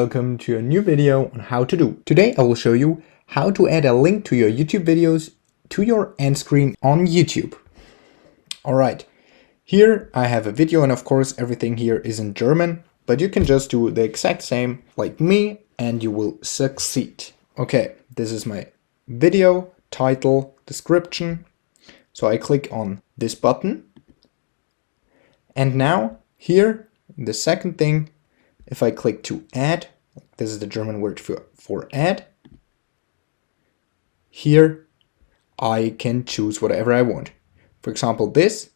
welcome to a new video on how to do. Today I will show you how to add a link to your YouTube videos to your end screen on YouTube. Alright, here I have a video and of course everything here is in German, but you can just do the exact same like me and you will succeed. Okay, this is my video, title, description. So I click on this button and now here the second thing, if I click to add, this is the German word for add, here I can choose whatever I want. For example, this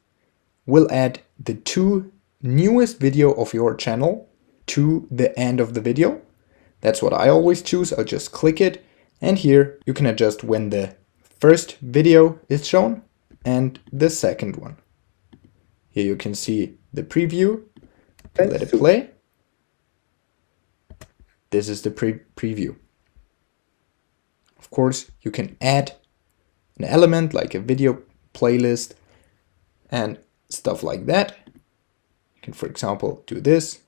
will add the two newest video of your channel to the end of the video. That's what I always choose. I'll just click it and here you can adjust when the first video is shown and the second one. Here you can see the preview. Let it play. This is the preview. Of course, you can add an element like a video playlist and stuff like that. You can, for example, do this.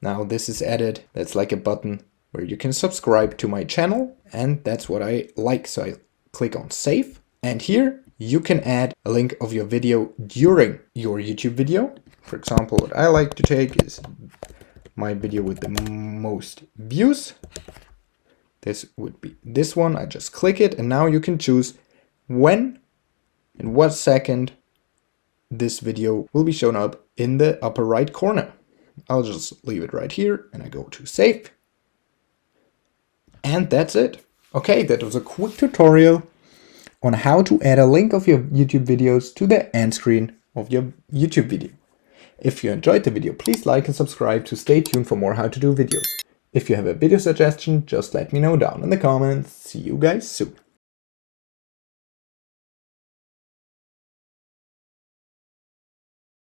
Now this is added. That's like a button where you can subscribe to my channel, and that's what I like. So I click on save, and here you can add a link of your video during your YouTube video. For example, what I like to take is my video with the most views. This would be this one. I just click it and now you can choose when and what second this video will be shown up in the upper right corner. I'll just leave it right here and I go to save. And that's it. Okay, that was a quick tutorial on how to add a link of your YouTube videos to the end screen of your YouTube video. If you enjoyed the video, please like and subscribe to stay tuned for more how to do videos. If you have a video suggestion, just let me know down in the comments. See you guys soon.